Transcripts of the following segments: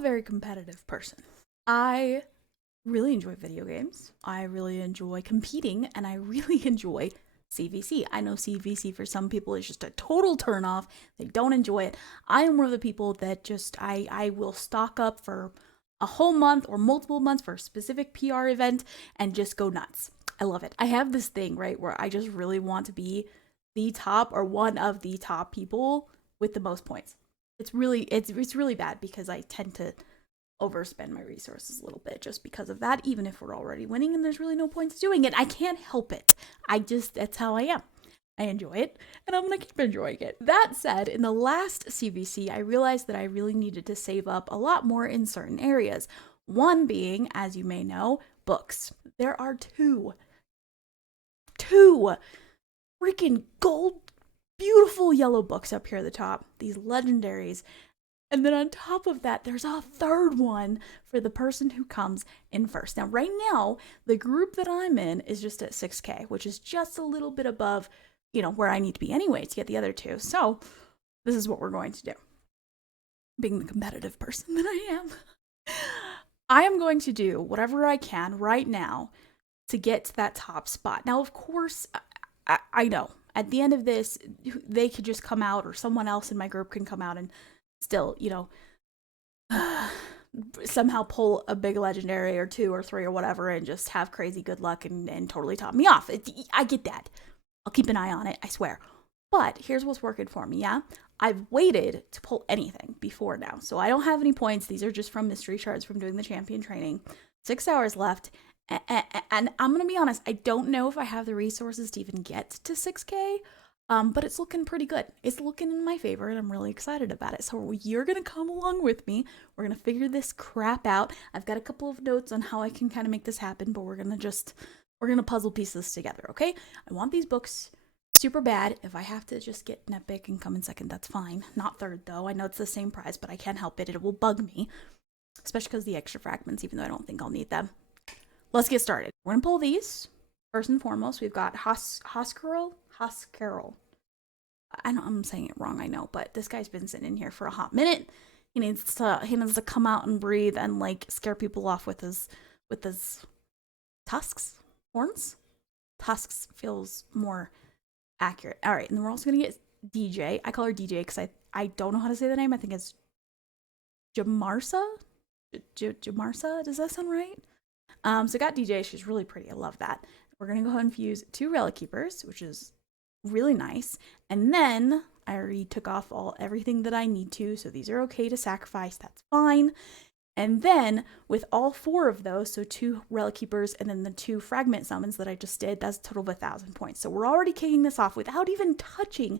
a very competitive person. I really enjoy video games. I really enjoy competing, and I really enjoy CVC. I know CVC for some people is just a total turnoff. They don't enjoy it. I am one of the people that just I will stock up for a whole month or multiple months for a specific PR event and just go nuts. I love it. I have this thing, right, where I just really want to be the top or one of the top people with the most points. It's really bad because I tend to overspend my resources a little bit just because of that, even if we're already winning and there's really no points doing it. I can't help it. That's how I am. I enjoy it, and I'm gonna keep enjoying it. That said, in the last CVC, I realized that I really needed to save up a lot more in certain areas. One being, as you may know, books. There are two freaking gold, beautiful yellow books up here at the top, these legendaries. And then on top of that, there's a third one for the person who comes in first. Now, right now, the group that I'm in is just at 6K, which is just a little bit above, where I need to be anyway to get the other two. So this is what we're going to do. Being the competitive person that I am, I am going to do whatever I can right now to get to that top spot. Now, of course, I know at the end of this, they could just come out, or someone else in my group can come out and still, somehow pull a big legendary or 2 or 3 or whatever and just have crazy good luck and totally top me off. I get that. I'll keep an eye on it, I swear. But here's what's working for me, yeah? I've waited to pull anything before now. So I don't have any points. These are just from mystery shards from doing the champion training. 6 hours left. And I'm going to be honest, I don't know if I have the resources to even get to 6K. But it's looking pretty good. It's looking in my favor, and I'm really excited about it. So you're going to come along with me. We're going to figure this crap out. I've got a couple of notes on how I can kind of make this happen, but we're going to puzzle pieces together, okay? I want these books super bad. If I have to just get an epic and come in second, that's fine. Not third, though. I know it's the same prize, but I can't help it. It will bug me, especially because the extra fragments, even though I don't think I'll need them. Let's get started. We're going to pull these. First and foremost, we've got Hoscarol. I'm saying it wrong, I know, but this guy's been sitting in here for a hot minute. He needs to come out and breathe and scare people off with his horns. Tusks feels more accurate. All right, and then we're also gonna get DJ. I call her DJ because I don't know how to say the name. I think it's Jamarsa. Jamarsa. Does that sound right? So I got DJ. She's really pretty. I love that. We're gonna go ahead and fuse 2 relic keepers, which is really nice. And then I already took off everything that I need to, so these are okay to sacrifice. That's fine. And then with all 4 of those, so 2 relic keepers and then the 2 fragment summons that I just did, that's a total of 1,000 points. So we're already kicking this off without even touching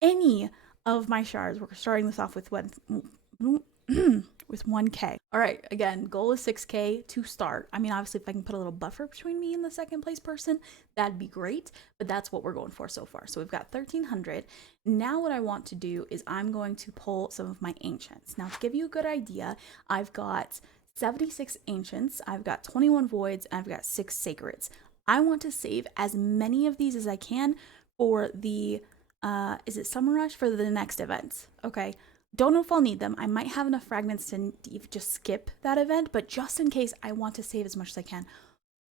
any of my shards. We're starting this off with with 1K. All right, again, goal is 6K to start. I mean, obviously, if I can put a little buffer between me and the second place person, that'd be great, but that's what we're going for so far. So we've got 1,300. Now what I want to do is I'm going to pull some of my ancients. Now, to give you a good idea, I've got 76 ancients, I've got 21 voids, and I've got 6 sacreds. I want to save as many of these as I can for the, is it Summer Rush? For the next event, okay? Don't know if I'll need them. I might have enough fragments to just skip that event, but just in case, I want to save as much as I can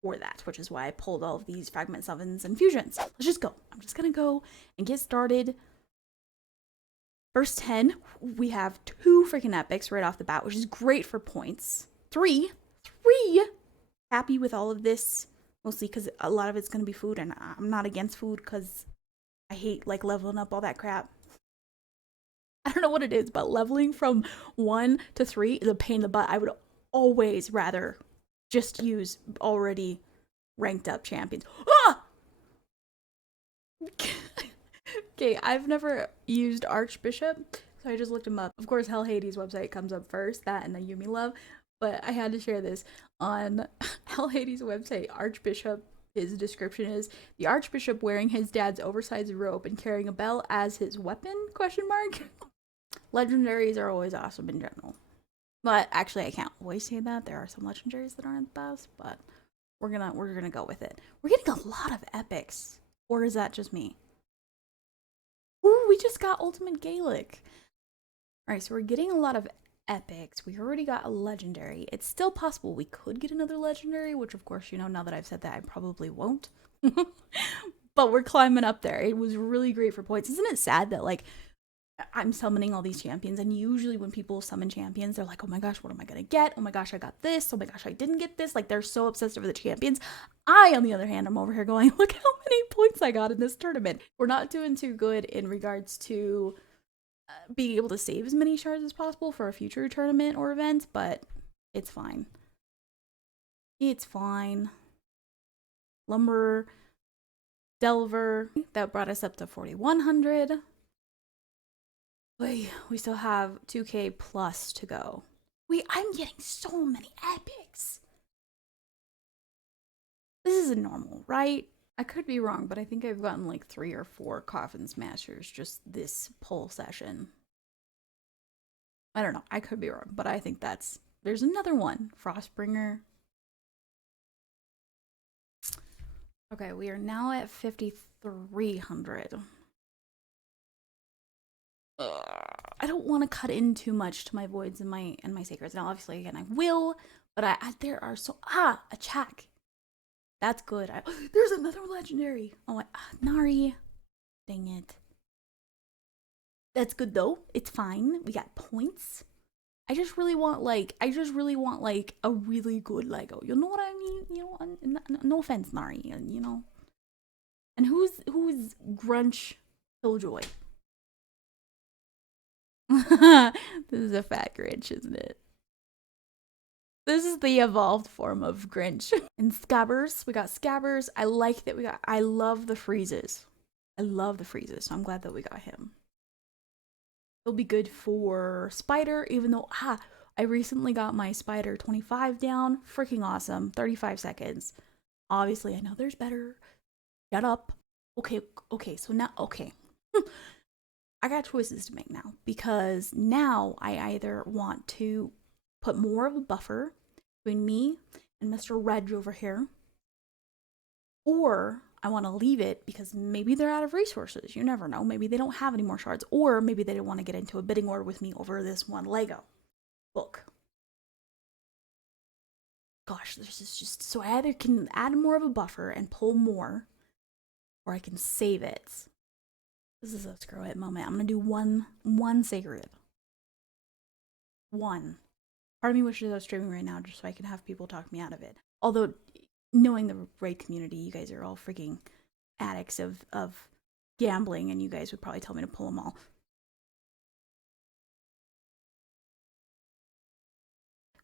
for that, which is why I pulled all of these fragment summons and fusions. Let's just go. I'm just gonna go and get started. First 10, we have 2 freaking epics right off the bat, which is great for points. 3. Happy with all of this, mostly because a lot of it's gonna be food, and I'm not against food because I hate leveling up all that crap. I don't know what it is, but leveling from 1 to 3 is a pain in the butt. I would always rather just use already ranked up champions. Ah! Okay, I've never used Archbishop, so I just looked him up. Of course, Hell Hades website comes up first, that and the Yumi Love, but I had to share this. On Hell Hades website, Archbishop, his description is the Archbishop wearing his dad's oversized robe and carrying a bell as his weapon, ? Legendaries are always awesome in general. But actually, I can't always say that. There are some legendaries that aren't the best, but we're gonna go with it. We're getting a lot of epics. Or is that just me? Ooh, we just got Ultimate Gaelic. Alright, so we're getting a lot of epics. We already got a legendary. It's still possible we could get another legendary, which of course, now that I've said that, I probably won't. But we're climbing up there. It was really great for points. Isn't it sad that, like, I'm summoning all these champions, and usually when people summon champions, they're like, oh my gosh, what am I gonna get? Oh my gosh, I got this. Oh my gosh, I didn't get this. Like, they're so obsessed over the champions. I, on the other hand, I'm over here going, look how many points I got in this tournament. We're not doing too good in regards to being able to save as many shards as possible for a future tournament or event, but it's fine. It's fine. Lumber, Delver, that brought us up to 4,100. Wait, we still have 2K plus to go. Wait, I'm getting so many epics. This isn't normal, right? I could be wrong, but I think I've gotten like 3 or 4 Coffin Smashers just this poll session. I don't know. I could be wrong, but I think there's another one. Frostbringer. Okay, we are now at 5,300. I don't want to cut in too much to my voids and my sacreds. Now, obviously, again, I will, but there are a check. That's good. There's another legendary. Oh, Nari. Dang it. That's good though. It's fine. We got points. I just really want like a really good Lego. You know what I mean? No offense, Nari. And who's Grunch Killjoy? This is a fat Grinch, isn't it? This is the evolved form of Grinch. And Scabbers, we got Scabbers. I love the freezes. So I'm glad that we got him. He'll be good for Spider, even though, I recently got my Spider 25 down. Freaking awesome. 35 seconds. Obviously, I know there's better. Shut up. Okay, so now, I got choices to make now, because now I either want to put more of a buffer between me and Mr. Reg over here, or I want to leave it because maybe they're out of resources. You never know. Maybe they don't have any more shards, or maybe they don't want to get into a bidding war with me over this one Lego book. Gosh, this is just, so I either can add more of a buffer and pull more, or I can save it. This is a screw it moment. I'm gonna do one sacred. One. Part of me wishes I was streaming right now just so I can have people talk me out of it. Although, knowing the raid community, you guys are all freaking addicts of gambling, and you guys would probably tell me to pull them all.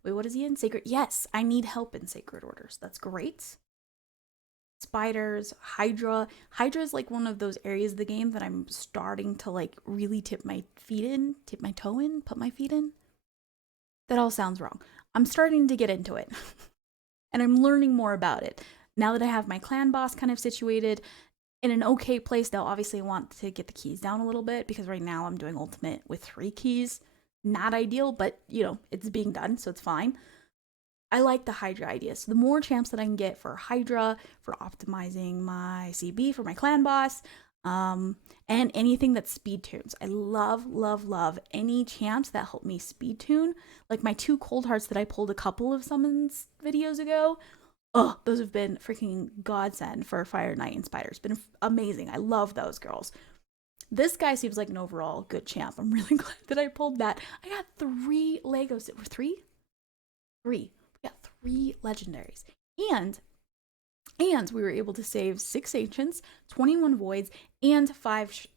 Wait, what is he in? Sacred? Yes, I need help in sacred orders. That's great. Spiders, Hydra. Hydra is like one of those areas of the game that I'm starting to like really tip my toe in, put my feet in. That all sounds wrong. I'm starting to get into it. And I'm learning more about it. Now that I have my clan boss kind of situated in an okay place, now obviously I want to get the keys down a little bit, because right now I'm doing ultimate with 3 keys. Not ideal, but it's being done, so it's fine. I like the Hydra idea. So the more champs that I can get for Hydra, for optimizing my CB, for my clan boss, and anything that speed tunes. I love any champs that help me speed tune. Like my 2 cold hearts that I pulled a couple of summons videos ago. Oh, those have been freaking godsend for Fire Knight and Spider. It's been amazing. I love those girls. This guy seems like an overall good champ. I'm really glad that I pulled that. I got 3 Legos. 3? 3. We got 3 legendaries. And we were able to save 6 ancients, 21 voids, and 5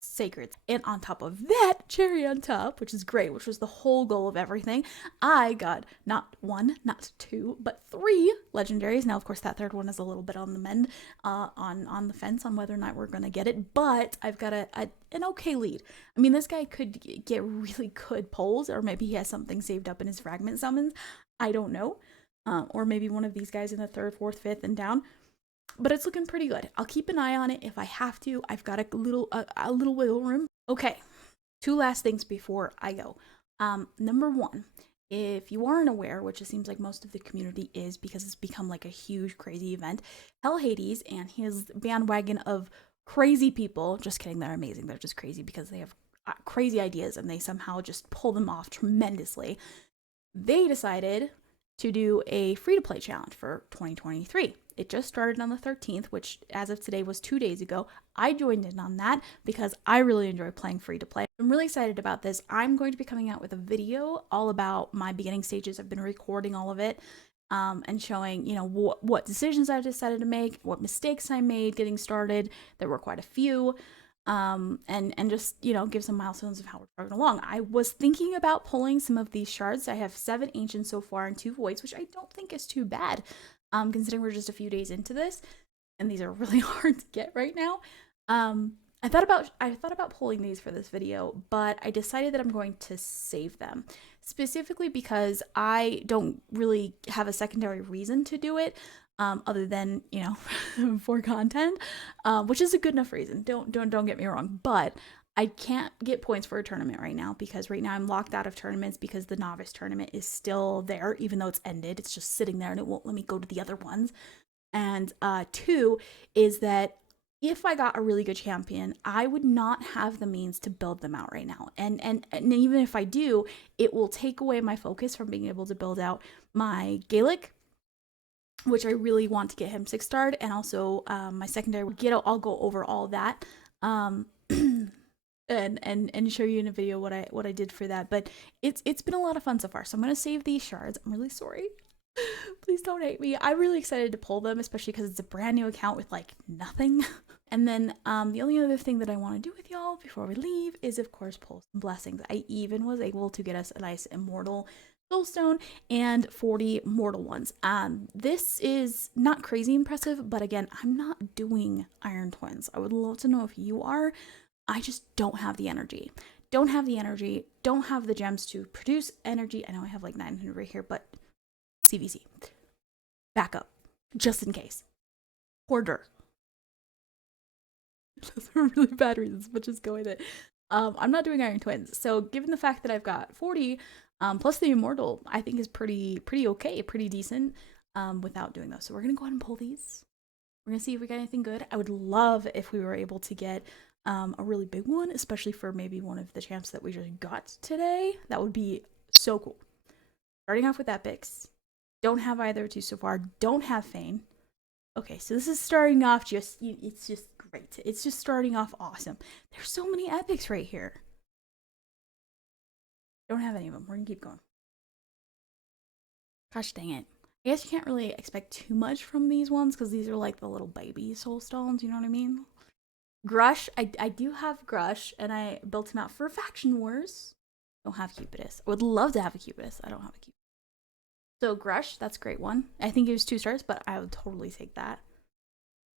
sacreds. And on top of that, cherry on top, which is great, which was the whole goal of everything, I got not 1, not 2, but 3 legendaries. Now, of course, that 3rd one is a little bit on the mend, on the fence on whether or not we're going to get it, but I've got an okay lead. I mean, this guy could get really good pulls, or maybe he has something saved up in his fragment summons. I don't know. Or maybe one of these guys in the 3rd, 4th, 5th, and down. But it's looking pretty good. I'll keep an eye on it if I have to. I've got a little wiggle room. Okay, 2 last things before I go. Number 1, if you aren't aware, which it seems like most of the community is because it's become like a huge, crazy event, Hell Hades and his bandwagon of crazy people, just kidding, they're amazing. They're just crazy because they have crazy ideas and they somehow just pull them off tremendously. They decided to do a free-to-play challenge for 2023. It just started on the 13th, which as of today was 2 days ago. I joined in on that because I really enjoy playing free-to-play. I'm really excited about this. I'm going to be coming out with a video all about my beginning stages. I've been recording all of it and showing, what decisions I decided to make, what mistakes I made getting started. There were quite a few. And just, give some milestones of how we're going along. I was thinking about pulling some of these shards. I have 7 ancients so far and 2 voids, which I don't think is too bad, considering we're just a few days into this, and these are really hard to get right now. I thought about pulling these for this video, but I decided that I'm going to save them, specifically because I don't really have a secondary reason to do it. Other than, for content, which is a good enough reason. Don't get me wrong, but I can't get points for a tournament right now because right now I'm locked out of tournaments because the novice tournament is still there, even though it's ended. It's just sitting there and it won't let me go to the other ones. And 2 is that if I got a really good champion, I would not have the means to build them out right now. And even if I do, it will take away my focus from being able to build out my Gaelic, which I really want to get him 6-starred, and also my secondary Ghetto. I'll go over all that and show you in a video what I did for that. But it's been a lot of fun so far. So I'm gonna save these shards. I'm really sorry. Please don't hate me. I'm really excited to pull them, especially because it's a brand new account with like nothing. And then the only other thing that I want to do with y'all before we leave is, of course, pull some blessings. I even was able to get us a nice immortal soulstone and 40 mortal ones. This is not crazy impressive, but again, I'm not doing iron twins. I would love to know if you are. I just don't have the energy. Don't have the gems to produce energy. I know I have like 900 right here, but CVC. Backup. Just in case. Hoarder. Those are really bad reasons, but just go with it. I'm not doing iron twins. So given the fact that I've got 40 plus the immortal, I think is pretty okay, pretty decent without doing those. So we're going to go ahead and pull these. We're going to see if we got anything good. I would love if we were able to get a really big one, especially for maybe one of the champs that we just got today. That would be so cool. Starting off with epics. Don't have either two so far. Don't have Fane. Okay, so this is starting off it's just great. It's just starting off awesome. There's so many epics right here. Don't have any of them. We're gonna keep going. Gosh dang it. I guess you can't really expect too much from these ones because these are like the little baby soul stones, you know what I mean? Grush, I do have Grush, and I built him out for Faction Wars. Don't have Cupidus. I would love to have a Cupidus. I don't have a Cupidus. So Grush, that's a great one. I think it was 2 stars, but I would totally take that.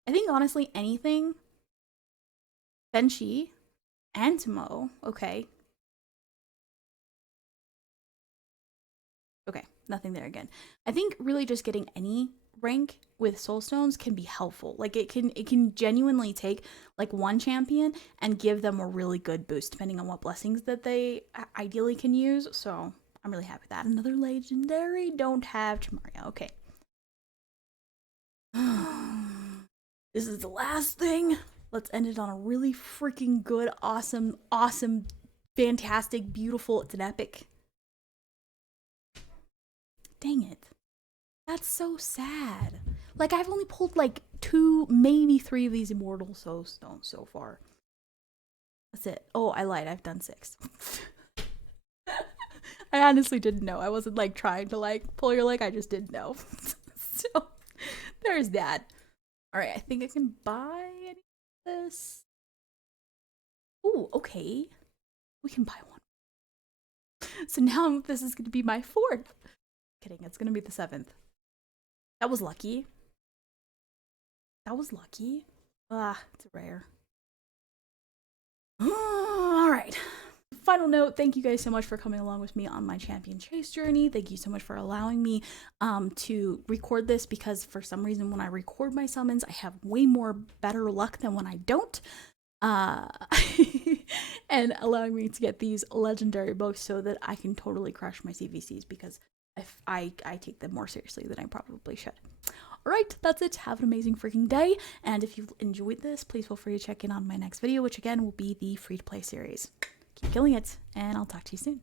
I think honestly anything. Benchi, Antimo, okay. Okay, nothing there again. I think really just getting any rank with soulstones can be helpful. Like it can genuinely take like one champion and give them a really good boost depending on what blessings that they ideally can use. So I'm really happy with that. Another legendary. Don't have Chamaria. Okay. This is the last thing. Let's end it on a really freaking good, awesome, fantastic, beautiful. It's an epic. Dang it. That's so sad. Like, I've only pulled like 2, maybe 3 of these immortal soulstones so far. That's it. Oh, I lied. I've done 6. I honestly didn't know. I wasn't like trying to like pull your leg. I just didn't know. So there's that. All right, I think I can buy any of this. Ooh, okay. We can buy one. So now this is going to be my 4th. Kidding, it's going to be the 7th. That was lucky. Ah, it's rare. All right. Final note, thank you guys so much for coming along with me on my champion chase journey. Thank you so much for allowing me to record this, because for some reason when I record my summons, I have way more better luck than when I don't. And allowing me to get these legendary books so that I can totally crush my CVCs, because I take them more seriously than I probably should. Alright, that's it. Have an amazing freaking day. And if you've enjoyed this, please feel free to check in on my next video, which again will be the free-to-play series. keep killing it, and I'll talk to you soon.